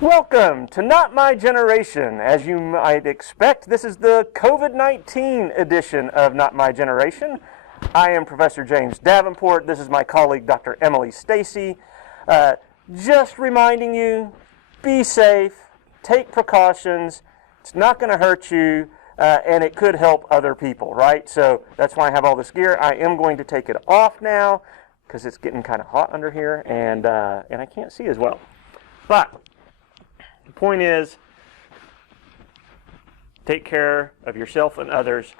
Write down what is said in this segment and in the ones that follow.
Welcome to Not My Generation. As you might expect, this is the COVID-19 edition of Not My Generation. I am Professor James Davenport. This is my colleague, Dr. Emily Stacey. Just reminding you, be safe, take precautions. It's not going to hurt you, and it could help other people, right? So that's why I have all this gear. I am going to take it off now because it's getting kind of hot under here, and I can't see as well. But the point is, take care of yourself and others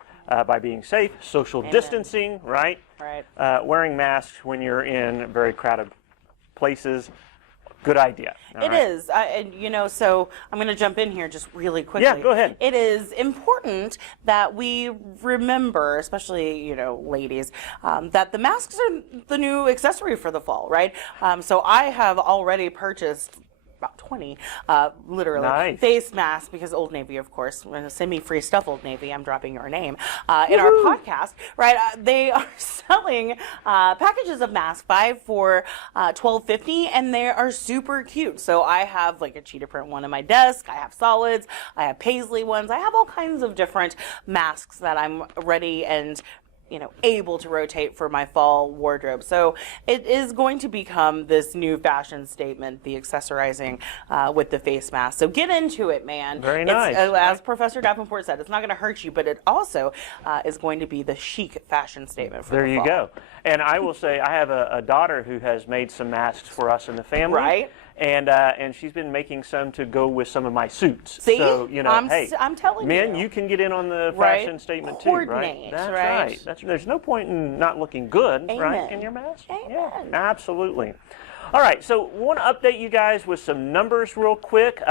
by being safe, social distancing, right? Right. Wearing masks when you're in very crowded places. Good idea. It is. And, you know, so I'm going to jump in here just really quickly. Yeah, go ahead. It is important that we remember, especially, you know, ladies, that the masks are the new accessory for the fall, right? So I have already purchased about 20, literally, nice. face masks, because Old Navy, of course, send me free stuff, Old Navy, I'm dropping your name, in our podcast, right? They are selling packages of masks, 5 for $12.50, and they are super cute. So I have like a cheetah print one on my desk, I have solids, I have paisley ones, I have all kinds of different masks that I'm ready and able to rotate for my fall wardrobe. So it is going to become this new fashion statement, the accessorizing with the face mask. So get into it, man. Very nice. As Professor Davenport said, it's not going to hurt you, but it also is going to be the chic fashion statement for the fall. There you go. And I will say, I have a daughter who has made some masks for us in the family. Right. And she's been making some to go with some of my suits. See? So, hey, I'm telling men, you. you can get in on the Right. fashion statement Coordinate, too, right? That's right? right. There's no point in not looking good, Amen. right, in your mask. Amen. Yeah, absolutely. All right, so want to update you guys with some numbers real quick.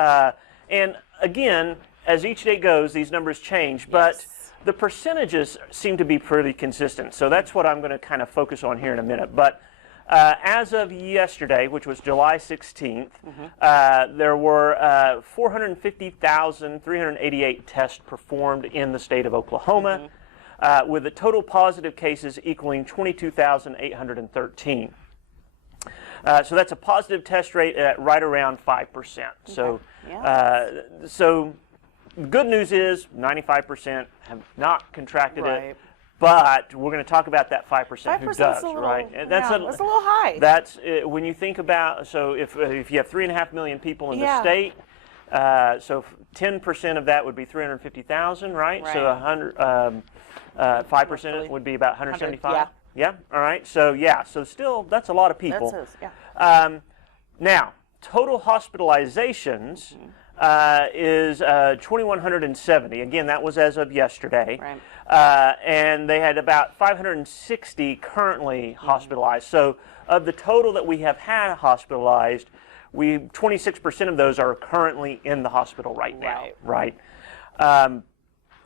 And again, as each day goes, these numbers change, but the percentages seem to be pretty consistent. So that's what I'm going to kind of focus on here in a minute. But as of yesterday, which was July 16th, there were 450,388 tests performed in the state of Oklahoma, with the total positive cases equaling 22,813. So that's a positive test rate at right around 5%. So, so the good news is 95% have not contracted it. But we're going to talk about that 5% who does, right? And that's a little high. That's when you think about, so if you have 3.5 million people in the state, so 10% of that would be 350,000, right? So 5% would be about 175. Yeah. All right. So so still that's a lot of people. Now total hospitalizations is 2,170. Again, that was as of yesterday. Right. And they had about 560 currently hospitalized. So of the total that we have had hospitalized, 26% of those are currently in the hospital right now. Right. Now,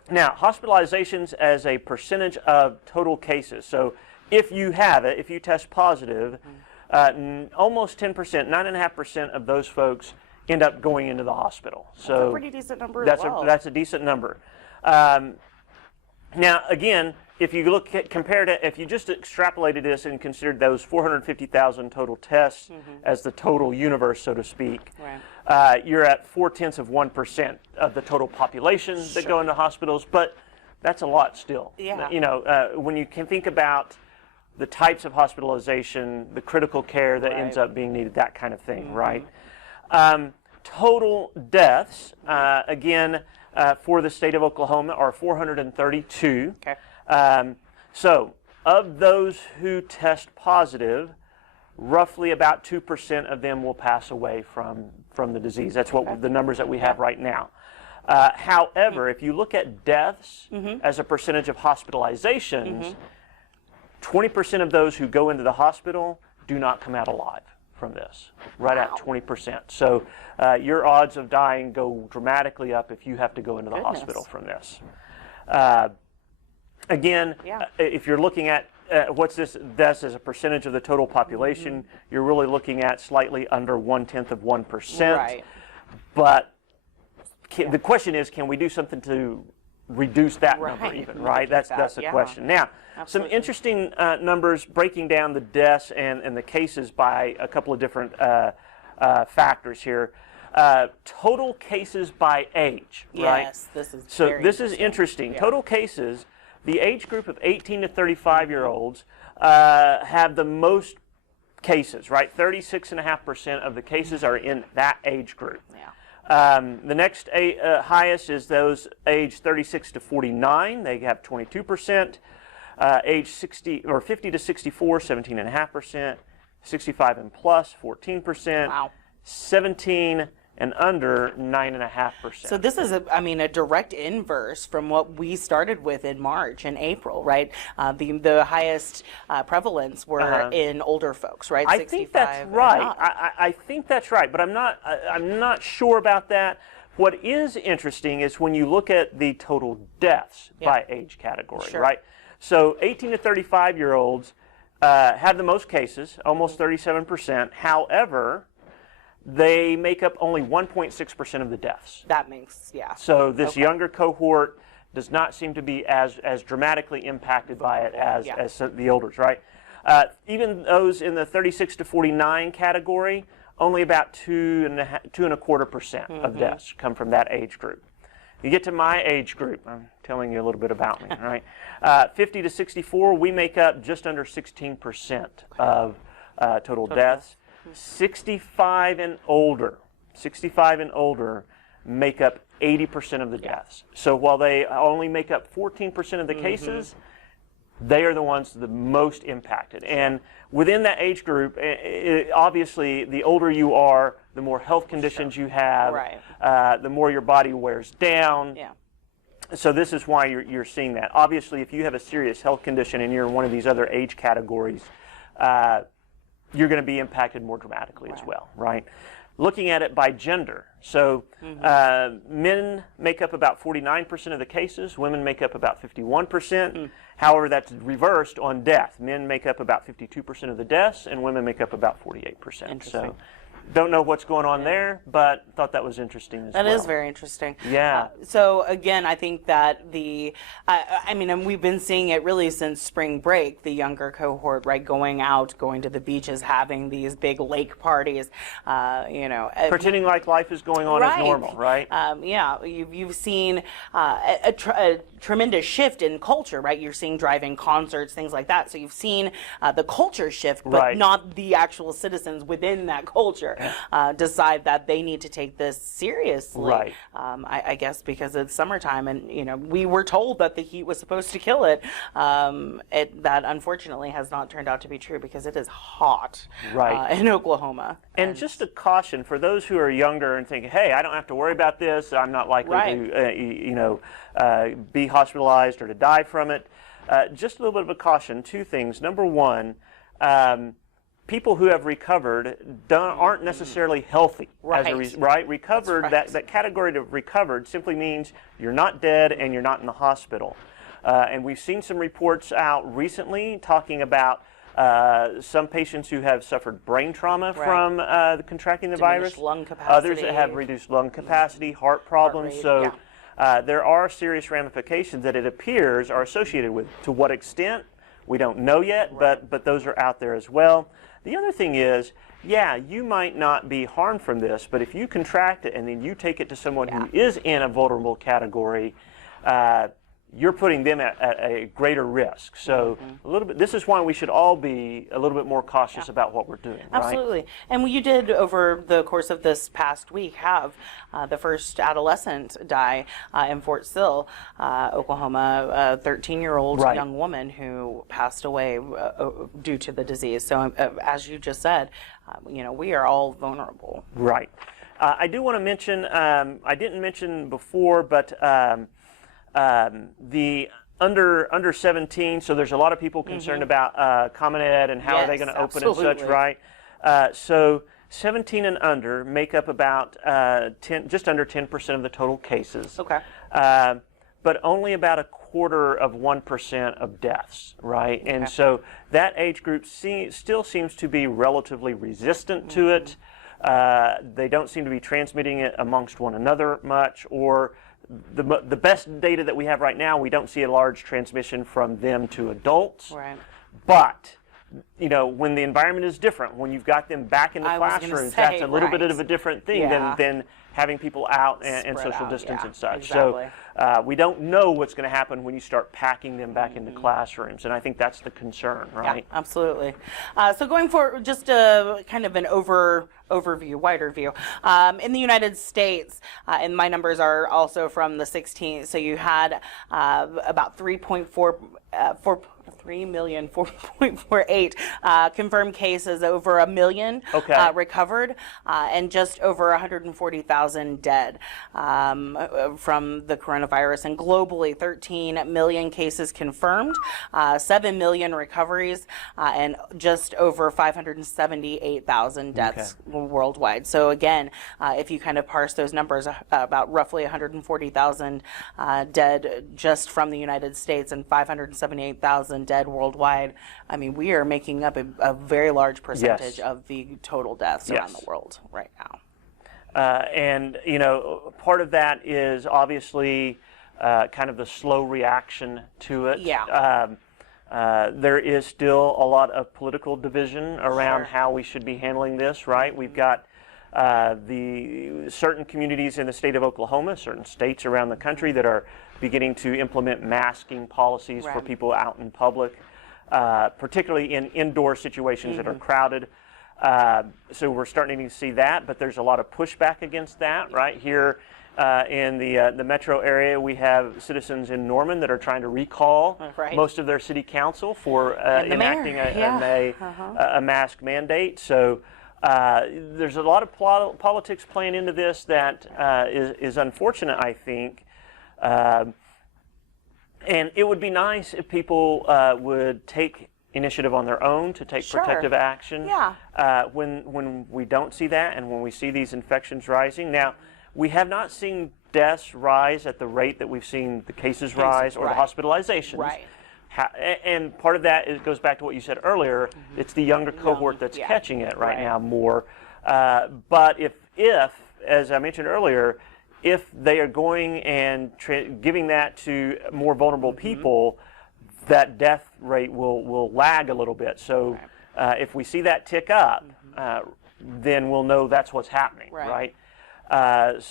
hospitalizations as a percentage of total cases. So if you have it, if you test positive, almost 10%, 9.5% of those folks end up going into the hospital. So that's a pretty decent number as well. That's a decent number. Now, again, if you look at if you just extrapolated this and considered those 450,000 total tests as the total universe, so to speak, you're at 0.4% of the total population that go into hospitals. But that's a lot still. Yeah. When you can think about the types of hospitalization, the critical care that ends up being needed, that kind of thing, right? Total deaths, again, for the state of Oklahoma are 432. Okay. So of those who test positive, roughly about 2% of them will pass away from the disease. That's what the numbers that we have right now. However, if you look at deaths as a percentage of hospitalizations, 20% of those who go into the hospital do not come out alive from this, right at 20%. So your odds of dying go dramatically up if you have to go into the hospital from this. Again, if you're looking at what's this deaths as a percentage of the total population, you're really looking at slightly under 0.1%. Right. But the question is, can we do something to reduce that number even, right? That's the question. Now, some interesting numbers breaking down the deaths and the cases by a couple of different factors here. Total cases by age, right? Yes, this is So very this is interesting. Yeah. Total cases, the age group of 18 to 35-year-olds have the most cases, right? 36.5% of the cases are in that age group. Yeah. The next highest is those age 36 to 49. They have 22%. Age 50 to 64, 17.5%. 65 and plus, 14%. Wow. 17 and under, 9.5%. So this is, a direct inverse from what we started with in March and April, right? The highest prevalence were in older folks, right? I think that's right. I think that's right, but I'm not sure about that. What is interesting is when you look at the total deaths by age category, right? So 18 to 35-year-olds have the most cases, almost 37%. However, they make up only 1.6% of the deaths. That makes, yeah. So this younger cohort does not seem to be as dramatically impacted by it as the olders, right? Even those in the 36 to 49 category, only about 2.25% of deaths come from that age group. You get to my age group, I'm telling you a little bit about me, right? 50 to 64, we make up just under 16% of total deaths. 65 and older make up 80% of the deaths. So while they only make up 14% of the cases, they are the ones the most impacted. And within that age group, obviously, the older you are, the more health conditions you have, the more your body wears down. Yeah. So this is why you're seeing that. Obviously, if you have a serious health condition and you're in one of these other age categories, you're going to be impacted more dramatically as well, right? Looking at it by gender, so men make up about 49% of the cases, women make up about 51%. However, that's reversed on death. Men make up about 52% of the deaths, and women make up about 48%. So don't know what's going on there, but thought that was interesting as well. That is very interesting. Yeah. So again, I think that and we've been seeing it really since spring break, the younger cohort, right, going to the beaches, having these big lake parties, pretending like life is going on as normal, right? You've seen a tremendous shift in culture, right? You're seeing drive-in concerts, things like that. So you've seen the culture shift, but not the actual citizens within that culture decide that they need to take this seriously. Right. I guess because it's summertime, and we were told that the heat was supposed to kill it. That unfortunately has not turned out to be true because it is hot in Oklahoma. And just a caution for those who are younger and thinking, hey, I don't have to worry about this. I'm not likely to be hospitalized or to die from it. Just a little bit of a caution. Two things. Number one, people who have recovered aren't necessarily healthy. Recovered, that category of recovered simply means you're not dead and you're not in the hospital. And we've seen some reports out recently talking about some patients who have suffered brain trauma from contracting the virus. Lung capacity. Others that have reduced lung capacity, heart problems. So there are serious ramifications that it appears are associated with. To what extent, we don't know yet, but those are out there as well. The other thing is, you might not be harmed from this, but if you contract it and then you take it to someone who is in a vulnerable category, you're putting them at a greater risk. So a little bit. This is why we should all be a little bit more cautious about what we're doing. Absolutely. Right? And you did, over the course of this past week, have the first adolescent die in Fort Sill, Oklahoma, a 13-year-old young woman who passed away due to the disease. So as you just said, we are all vulnerable. Right. I do want to mention, I didn't mention before, but the under 17, so there's a lot of people concerned about Common Ed and how are they going to open and such, right? So 17 and under make up about just under 10% of the total cases. Okay. But only about 0.25% of deaths, right? And so that age group still seems to be relatively resistant to it. They don't seem to be transmitting it amongst one another much, or the best data that we have right now, we don't see a large transmission from them to adults. Right. But when the environment is different, when you've got them back in the classrooms, that's a little bit of a different thing than having people out and social distance and such. Exactly. So we don't know what's going to happen when you start packing them back into classrooms, and I think that's the concern, right? Yeah, absolutely. So going forward, just a kind of an overview, wider view. In the United States, and my numbers are also from the 16th, so you had about 4.48 confirmed cases, over 1 million recovered, and just over 140,000 dead from the coronavirus. And globally, 13 million cases confirmed, 7 million recoveries, and just over 578,000 deaths worldwide. So again, if you kind of parse those numbers, about roughly 140,000 dead just from the United States and 578,000 dead worldwide. I mean, we are making up a very large percentage of the total deaths around the world right now. And, part of that is obviously kind of the slow reaction to it. There is still a lot of political division around how we should be handling this, right? We've got the certain communities in the state of Oklahoma, certain states around the country that are beginning to implement masking policies for people out in public, particularly in indoor situations that are crowded. So we're starting to see that, but there's a lot of pushback against that. Right here in the metro area, we have citizens in Norman that are trying to recall most of their city council for enacting a mask mandate. So there's a lot of politics playing into this that is unfortunate, I think. And it would be nice if people would take initiative on their own to take protective action when we don't see that and when we see these infections rising. Now, we have not seen deaths rise at the rate that we've seen the cases rise or the hospitalizations. And part of that goes back to what you said earlier. It's the younger cohort that's catching it right now more. But if, as I mentioned earlier, if they are going and giving that to more vulnerable people, that death rate will lag a little bit. So if we see that tick up, then we'll know that's what's happening, right? And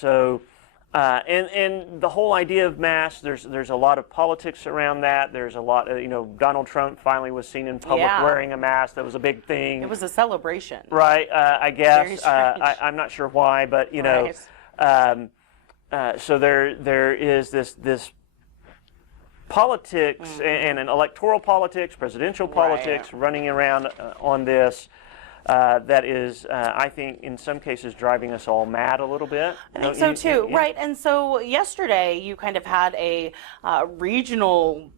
the whole idea of masks, there's a lot of politics around that. There's a lot of, Donald Trump finally was seen in public wearing a mask. That was a big thing. It was a celebration. Right, I guess. I'm not sure why, but, so there is this politics and an electoral politics, presidential politics running around on this. That is, I think, in some cases driving us all mad a little bit. I think so too, right? And so yesterday you kind of had a regional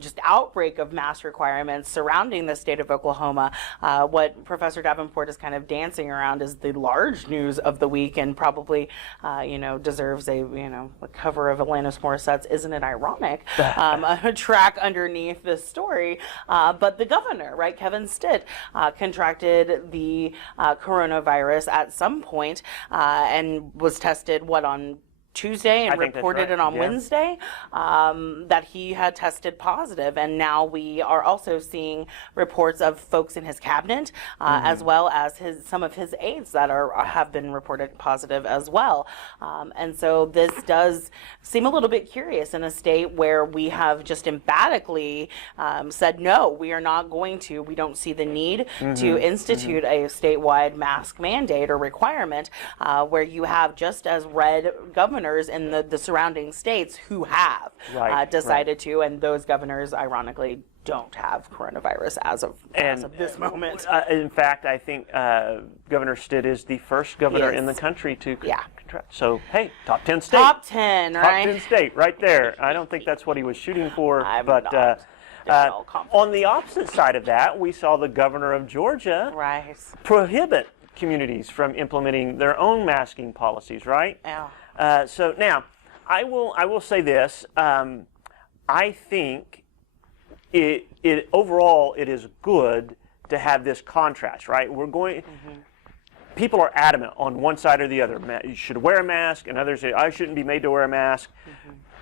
just outbreak of mask requirements surrounding the state of Oklahoma. What Professor Davenport is kind of dancing around is the large news of the week, and probably, deserves a cover of Alanis Morissette's "Isn't It Ironic?" A track underneath this story. But the governor, right, Kevin Stitt, contracted the coronavirus at some point and was tested on Tuesday and reported it on Wednesday that he had tested positive. And now we are also seeing reports of folks in his cabinet as well as some of his aides that have been reported positive as well. And so this does seem a little bit curious in a state where we have just emphatically said, no, we are not going to, we don't see the need to institute a statewide mask mandate or requirement, where you have just as red governors in the surrounding states who have decided to, and those governors, ironically, don't have coronavirus as of this moment. In fact, I think Governor Stitt is the first governor in the country to contract. So, hey, top 10 state. Top 10, right? Top 10 state, right there. I don't think that's what he was shooting for. But on the opposite side of that, we saw the governor of Georgia prohibit communities from implementing their own masking policies, right? Yeah. So now, I will say this. I think it overall it is good to have this contrast, right? We're going. People are adamant on one side or the other. You should wear a mask, and others say I shouldn't be made to wear a mask.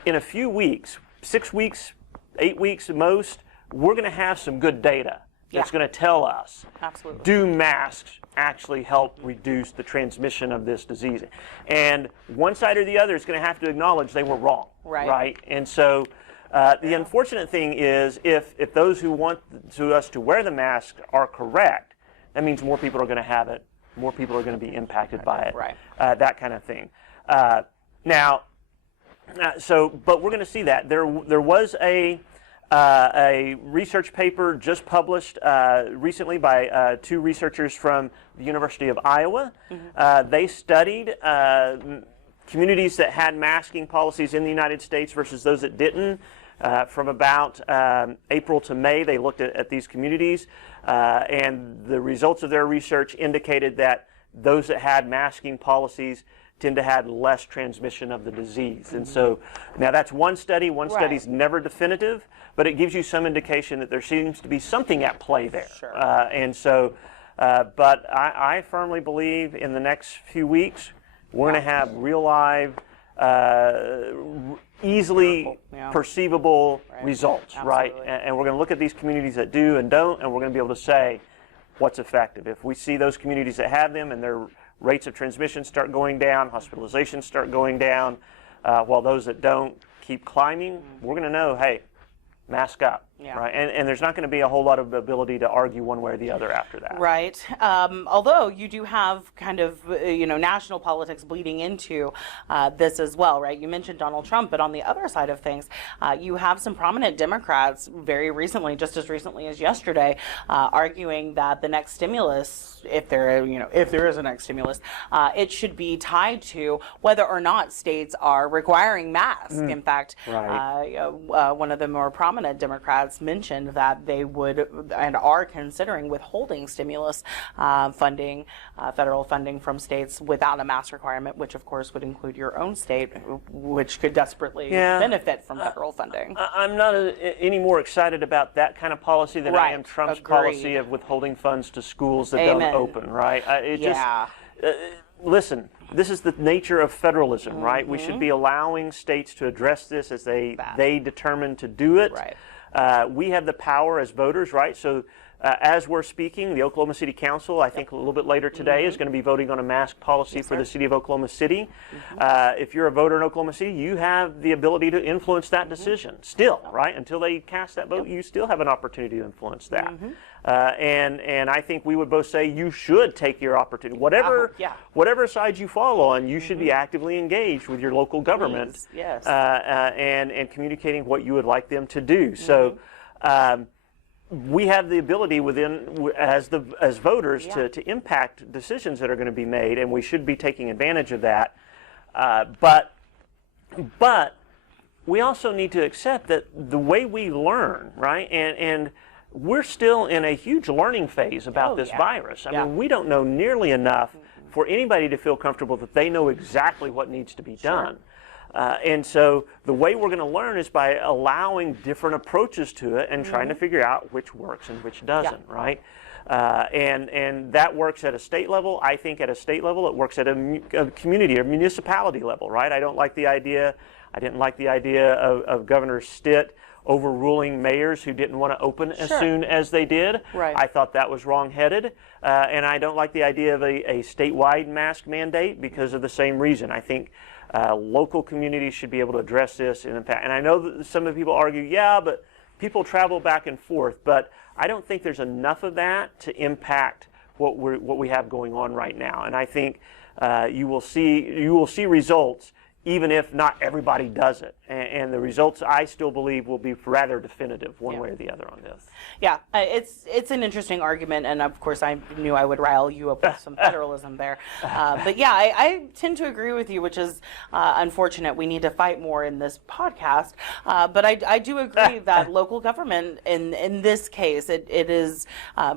In a few weeks, 6 weeks, 8 weeks at most, we're going to have some good data that's going to tell us, Absolutely. do masks actually help reduce the transmission of this disease? And one side or the other is going to have to acknowledge they were wrong. Right. And so the unfortunate thing is if those who want us to wear the mask are correct, that means more people are going to have it, more people are going to be impacted by it, Right. That kind of thing. But we're going to see that. There was a research paper just published recently by two researchers from the University of Iowa. They studied communities that had masking policies in the United States versus those that didn't. From about April to May, they looked at these communities, and the results of their research indicated that those that had masking policies tend to have less transmission of the disease. And so now that's one study. One study's never definitive, but it gives you some indication that there seems to be something at play there. Sure. But I firmly believe in the next few weeks we're going to have real live, easily perceivable results, right? And we're going to look at these communities that do and don't, and we're going to be able to say what's effective. If we see those communities that have them and their rates of transmission start going down, hospitalizations start going down, while those that don't keep climbing, we're going to know, hey, mask up, right? And there's not going to be a whole lot of ability to argue one way or the other after that. Right. Although you do have kind of, national politics bleeding into this as well, right? You mentioned Donald Trump, but on the other side of things, you have some prominent Democrats very recently, just as recently as yesterday, arguing that the next stimulus, if there is a next stimulus, it should be tied to whether or not states are requiring masks. In fact, one of the more prominent Democrats mentioned that they would and are considering withholding stimulus funding, federal funding from states without a mask requirement, which of course would include your own state, which could desperately benefit from federal funding. I'm not any more excited about that kind of policy than I am Trump's policy of withholding funds to schools that don't open, right? Listen, this is the nature of federalism, right? We should be allowing states to address this as they determine to do it. Right. We have the power as voters, right? So as we're speaking, the Oklahoma City Council, I think a little bit later today, is going to be voting on a mask policy for the city of Oklahoma City. If you're a voter in Oklahoma City, you have the ability to influence that decision still, right? Until they cast that vote, you still have an opportunity to influence that. And I think we would both say you should take your opportunity. Whatever side you fall on, you should be actively engaged with your local government and communicating what you would like them to do. So we have the ability as voters to impact decisions that are going to be made, and we should be taking advantage of that. But we also need to accept that the way we learn, right, and we're still in a huge learning phase about this virus. I mean, we don't know nearly enough for anybody to feel comfortable that they know exactly what needs to be done. And so the way we're going to learn is by allowing different approaches to it and trying to figure out which works and which doesn't, right? And that works at a state level. I think at a state level it works at a community or municipality level, right? I didn't like the idea of Governor Stitt overruling mayors who didn't want to open as soon as they did. I thought that was wrong-headed. And I don't like the idea of a statewide mask mandate because of the same reason. I think local communities should be able to address this. And I know that some of the people argue, but people travel back and forth. But I don't think there's enough of that to impact what we have going on right now. And I think you will see results even if not everybody does it. And the results, I still believe, will be rather definitive one way or the other on this. Yeah, it's an interesting argument, and of course I knew I would rile you up with some federalism there. But yeah, I tend to agree with you, which is unfortunate. We need to fight more in this podcast. But I do agree that local government, in this case, it is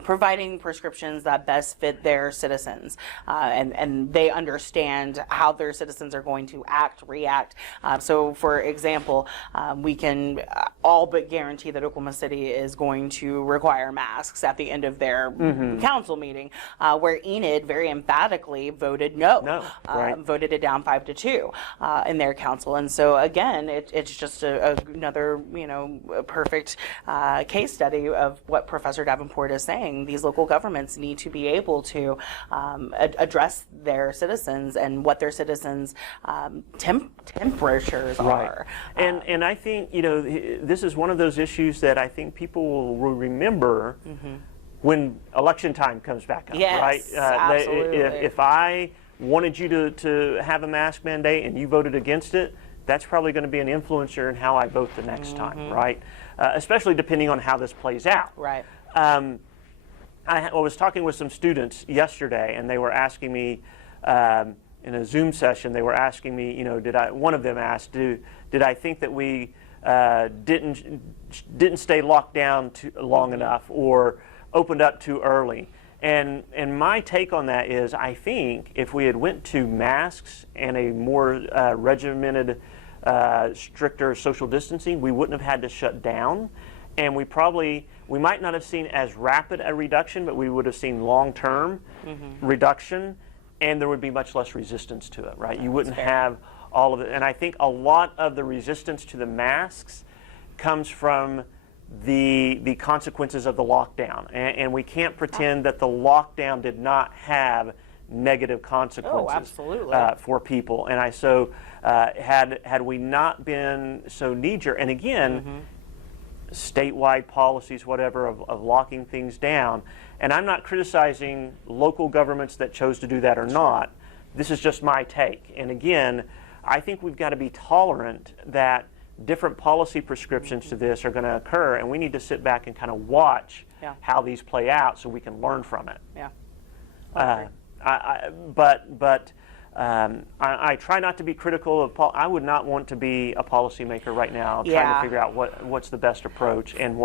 providing prescriptions that best fit their citizens. And they understand how their citizens are going to react. So for example, example, we can all but guarantee that Oklahoma City is going to require masks at the end of their council meeting, where Enid very emphatically voted no, voted it down 5-2 in their council. And so again, it's just another perfect case study of what Professor Davenport is saying. These local governments need to be able to address their citizens and what their citizens' temperatures are. And I think this is one of those issues that I think people will remember when election time comes back up. Yes, right? Absolutely. If I wanted you to have a mask mandate and you voted against it, that's probably going to be an influencer in how I vote the next time, right? Especially depending on how this plays out. Right. I was talking with some students yesterday, and they were asking me in a Zoom session. They were asking me, one of them asked, did I think that we didn't stay locked down too long enough or opened up too early? And my take on that is, I think if we had went to masks and a more regimented, stricter social distancing, we wouldn't have had to shut down. And we might not have seen as rapid a reduction, but we would have seen long-term reduction, and there would be much less resistance to it, right? You wouldn't have all of it. And I think a lot of the resistance to the masks comes from the consequences of the lockdown. And we can't pretend that the lockdown did not have negative consequences for people. And had we not been so knee-jerk, and again, statewide policies, whatever, of locking things down. And I'm not criticizing local governments that chose to do that or not. This is just my take. And again, I think we've got to be tolerant that different policy prescriptions to this are going to occur, and we need to sit back and kind of watch how these play out so we can learn from it. I try not to be critical of I would not want to be a policymaker right now trying to figure out what's the best approach and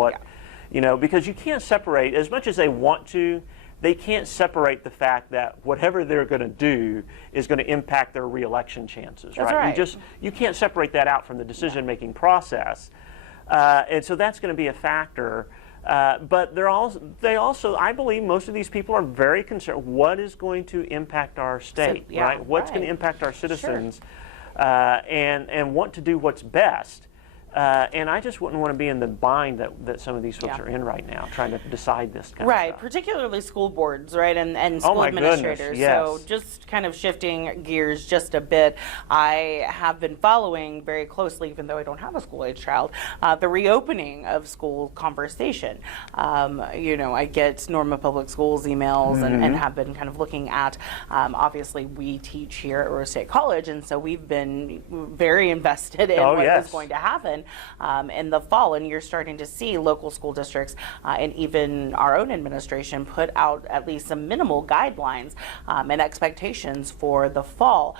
because you can't separate, as much as they want to, they can't separate the fact that whatever they're going to do is going to impact their reelection chances. That's right. You can't separate that out from the decision-making process. And so that's going to be a factor. But they also, I believe most of these people are very concerned. What is going to impact our state, right? What's going to impact our citizens, and want to do what's best. And I just wouldn't want to be in the bind that some of these folks are in right now, trying to decide this kind of stuff. Particularly school boards, right, and school administrators. Goodness, yes. So just kind of shifting gears just a bit, I have been following very closely, even though I don't have a school-age child, the reopening of school conversation. I get Norma Public Schools emails and have been kind of looking at, obviously we teach here at Rose State College, and so we've been very invested in what is going to happen in the fall, and you're starting to see local school districts and even our own administration put out at least some minimal guidelines and expectations for the fall.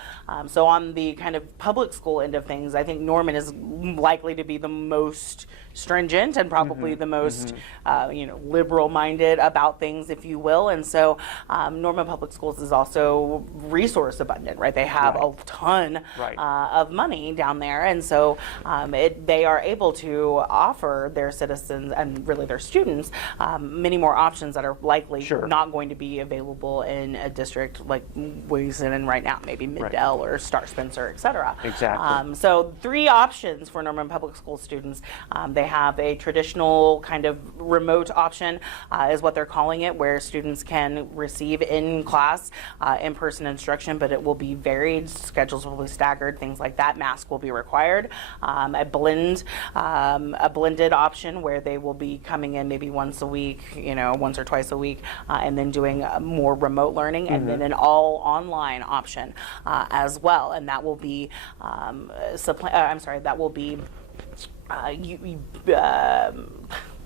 So on the kind of public school end of things, I think Norman is likely to be the most stringent and probably the most liberal-minded about things, if you will. And so Norman Public Schools is also resource abundant, right? They have a ton of money down there, and so they are able to offer their citizens and really their students many more options that are likely not going to be available in a district like Williamson and right now, maybe Middell or Star Spencer, et cetera. Exactly. So 3 options for Norman Public School students. They have a traditional kind of remote option, is what they're calling it, where students can receive in-class, in-person instruction, but it will be varied. Schedules will be staggered, things like that. Mask will be required. A blended option where they will be coming in maybe once a week, once or twice a week, and then doing more remote learning, and then an all online option as well. And that will be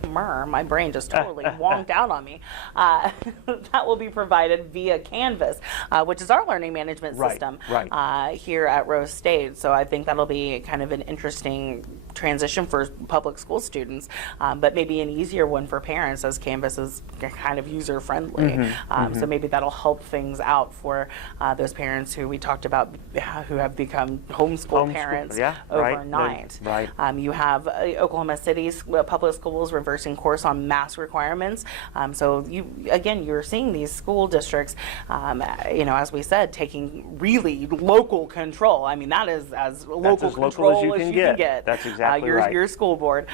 my brain just totally wonked out on me. That will be provided via Canvas, which is our learning management system here at Rose State. So I think that'll be kind of an interesting transition for public school students, but maybe an easier one for parents, as Canvas is kind of user friendly. So maybe that'll help things out for those parents who we talked about who have become homeschool parents overnight. Right. You have Oklahoma City's public schools reversing course on mask requirements. So you're seeing these school districts, as we said, taking really local control. I mean, that is as local control as you can get. That's exactly right. Your school board.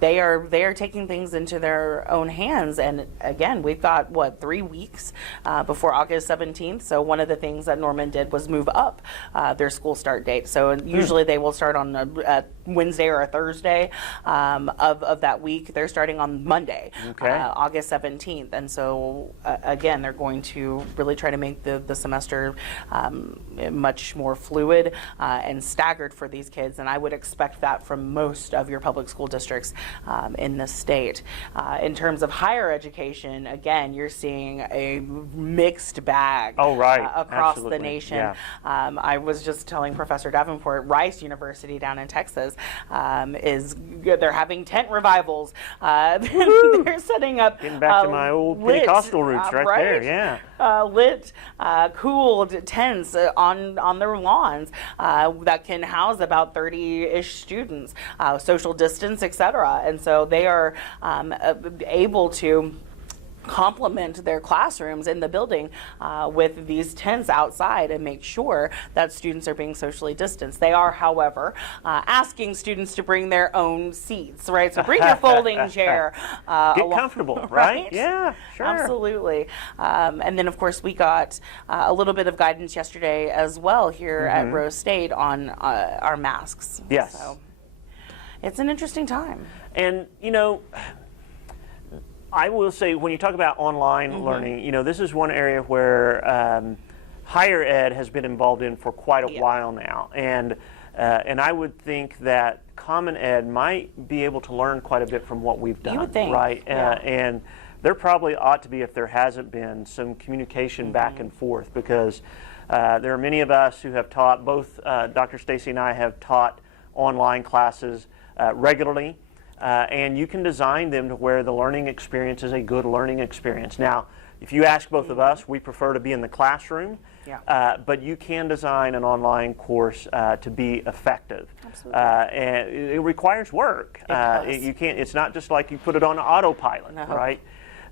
They are taking things into their own hands. And again, we've got 3 weeks before August 17th. So one of the things that Norman did was move up their school start date. So usually they will start on a Wednesday or a Thursday of that week. They're starting on Monday, August 17th. And so again, they're going to really try to make the semester much more fluid and staggered for these kids. And I would expect that from most of your public school districts in the state. In terms of higher education, again, you're seeing a mixed bag across the nation. Yeah. I was just telling Professor Davenport, Rice University down in Texas they're having tent revivals. They're setting up getting back to my old Pentecostal roots right there. Yeah. Lit, cooled tents on their lawns that can house about 30-ish students, social distance, etc. And so they are able to complement their classrooms in the building with these tents outside and make sure that students are being socially distanced. They are, however, asking students to bring their own seats, right? So bring your folding chair. Get comfortable, right? Yeah, sure. Absolutely. And then, of course, we got a little bit of guidance yesterday as well here at Rose State on our masks. Yes. So it's an interesting time. And, I will say, when you talk about online learning, this is one area where higher ed has been involved in for quite a while now. And I would think that Common Ed might be able to learn quite a bit from what we've done. You would think. Right? And there probably ought to be, if there hasn't been, some communication back and forth, because there are many of us who have taught, both Dr. Stacey and I have taught online classes regularly. And you can design them to where the learning experience is a good learning experience. Now, if you ask both of us, we prefer to be in the classroom, but you can design an online course to be effective. Absolutely. And it requires work. You can't. It's not just like you put it on autopilot, right?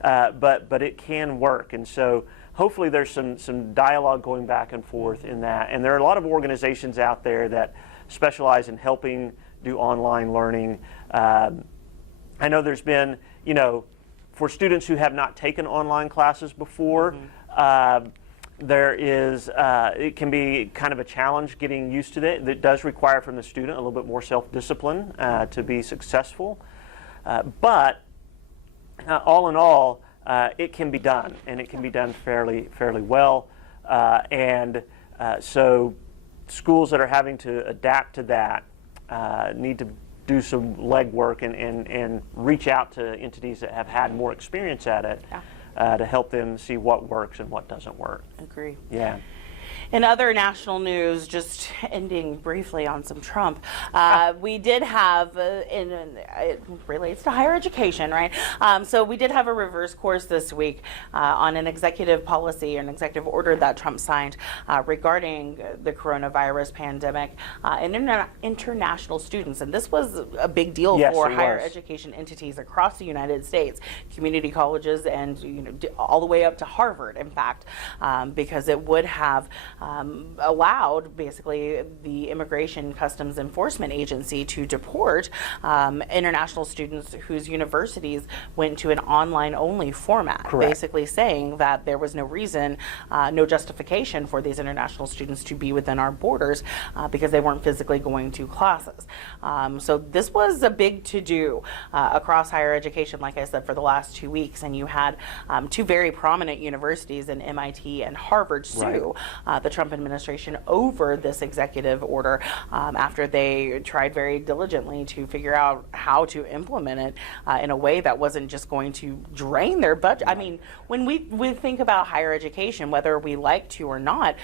But it can work, and so hopefully there's some dialogue going back and forth in that. And there are a lot of organizations out there that specialize in helping do online learning. I know there's been, for students who have not taken online classes before, there is, it can be kind of a challenge getting used to it. It does require from the student a little bit more self-discipline to be successful. But all in all, it can be done, and it can be done fairly well. So schools that are having to adapt to that need to do some legwork and reach out to entities that have had more experience at it to help them see what works and what doesn't work. Agree. Yeah. In other national news, just ending briefly on some Trump, we did have, it relates to higher education, right? So we did have a reverse course this week on an executive policy, an executive order that Trump signed regarding the coronavirus pandemic and international students. And this was a big deal for higher education entities across the United States, community colleges, and all the way up to Harvard, in fact, because it would have allowed basically the Immigration Customs Enforcement Agency to deport international students whose universities went to an online-only format, basically saying that there was no reason, no justification for these international students to be within our borders because they weren't physically going to classes. So this was a big to-do across higher education, like I said, for the last 2 weeks, and you had two very prominent universities in MIT and Harvard sue the Trump administration over this executive order after they tried very diligently to figure out how to implement it in a way that wasn't just going to drain their budget. I mean, when we think about higher education, whether we like to or not,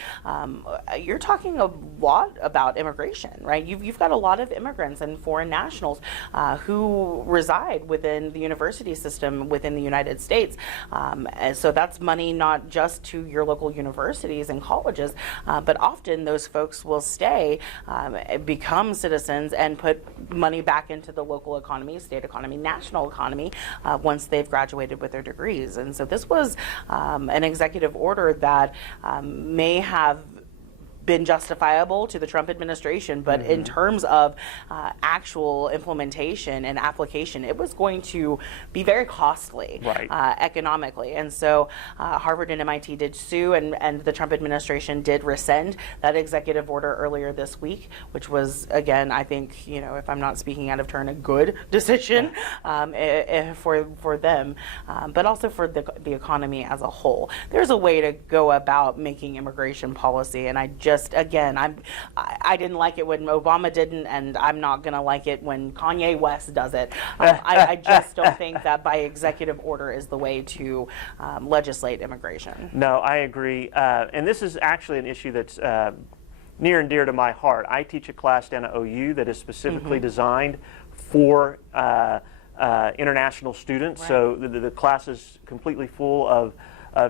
you're talking a lot about immigration, right? You've got a lot of immigrants and foreign nationals who reside within the university system within the United States. And so that's money not just to your local universities and colleges, but often those folks will stay, become citizens, and put money back into the local economy, state economy, national economy once they've graduated with their degrees. And so this was an executive order that may have been justifiable to the Trump administration, but in terms of actual implementation and application, it was going to be very costly economically. And so Harvard and MIT did sue, and the Trump administration did rescind that executive order earlier this week, which was, again, I think, if I'm not speaking out of turn, a good decision for them, but also for the economy as a whole. There's a way to go about making immigration policy, and I didn't like it when Obama didn't, and I'm not going to like it when Kanye West does it. I just don't think that by executive order is the way to legislate immigration. No, I agree. And this is actually an issue that's near and dear to my heart. I teach a class down at OU that is specifically designed for international students. So the class is completely full of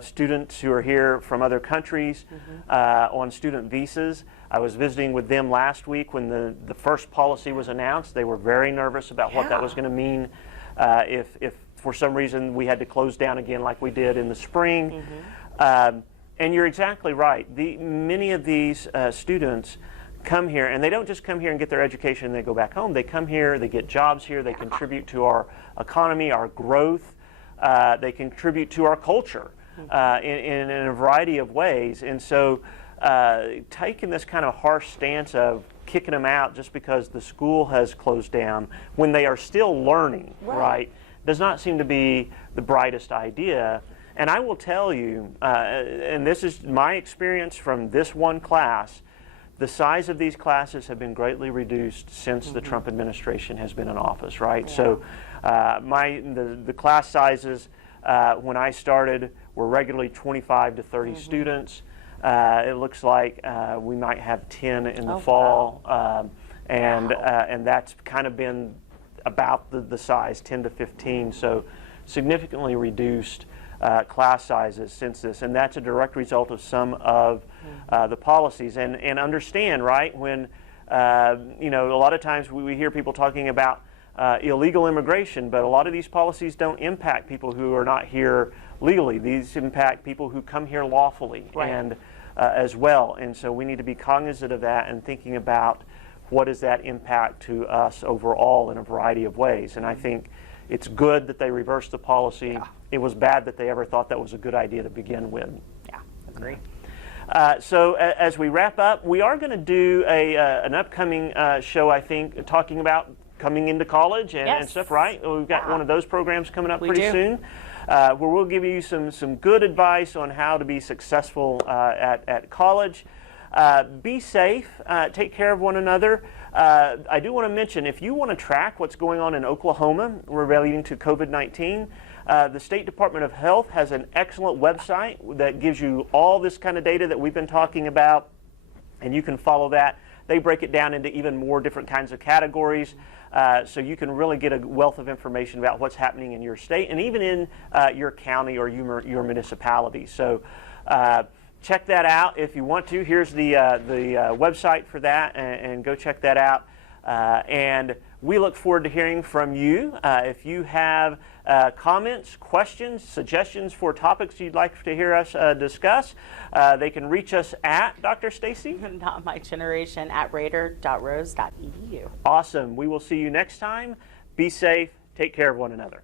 students who are here from other countries on student visas. I was visiting with them last week when the first policy was announced. They were very nervous about what that was going to mean if for some reason we had to close down again like we did in the spring. And you're exactly right. Many of these students come here, and they don't just come here and get their education and they go back home. They come here, they get jobs here, they contribute to our economy, our growth, they contribute to our culture. In a variety of ways. And so taking this kind of harsh stance of kicking them out just because the school has closed down when they are still learning, does not seem to be the brightest idea. And I will tell you, and this is my experience from this one class, the size of these classes have been greatly reduced since the Trump administration has been in office, So the class sizes when I started were regularly 25 to 30 students. It looks like we might have 10 in the fall, and that's kind of been about the size, 10 to 15. So significantly reduced class sizes since this, and that's a direct result of some of the policies. And understand, when a lot of times we hear people talking about illegal immigration, but a lot of these policies don't impact people who are not here legally. These impact people who come here lawfully and as well. And so we need to be cognizant of that and thinking about what does that impact to us overall in a variety of ways. And I think it's good that they reversed the policy. It was bad that they ever thought that was a good idea to begin with. Yeah, agree. So as we wrap up, we are going to do an upcoming show, I think, talking about coming into college and stuff, We've got one of those programs coming up pretty soon, where we'll give you some good advice on how to be successful at college. Be safe, take care of one another. I do want to mention, if you want to track what's going on in Oklahoma relating to COVID-19, the State Department of Health has an excellent website that gives you all this kind of data that we've been talking about, and you can follow that. They break it down into even more different kinds of categories, so you can really get a wealth of information about what's happening in your state and even in your county or your municipality. So check that out if you want to. Here's the website for that, and go check that out. And we look forward to hearing from you. If you have comments, questions, suggestions for topics you'd like to hear us discuss, they can reach us at Dr. Stacey. Not my generation at raider.rose.edu. Awesome. We will see you next time. Be safe. Take care of one another.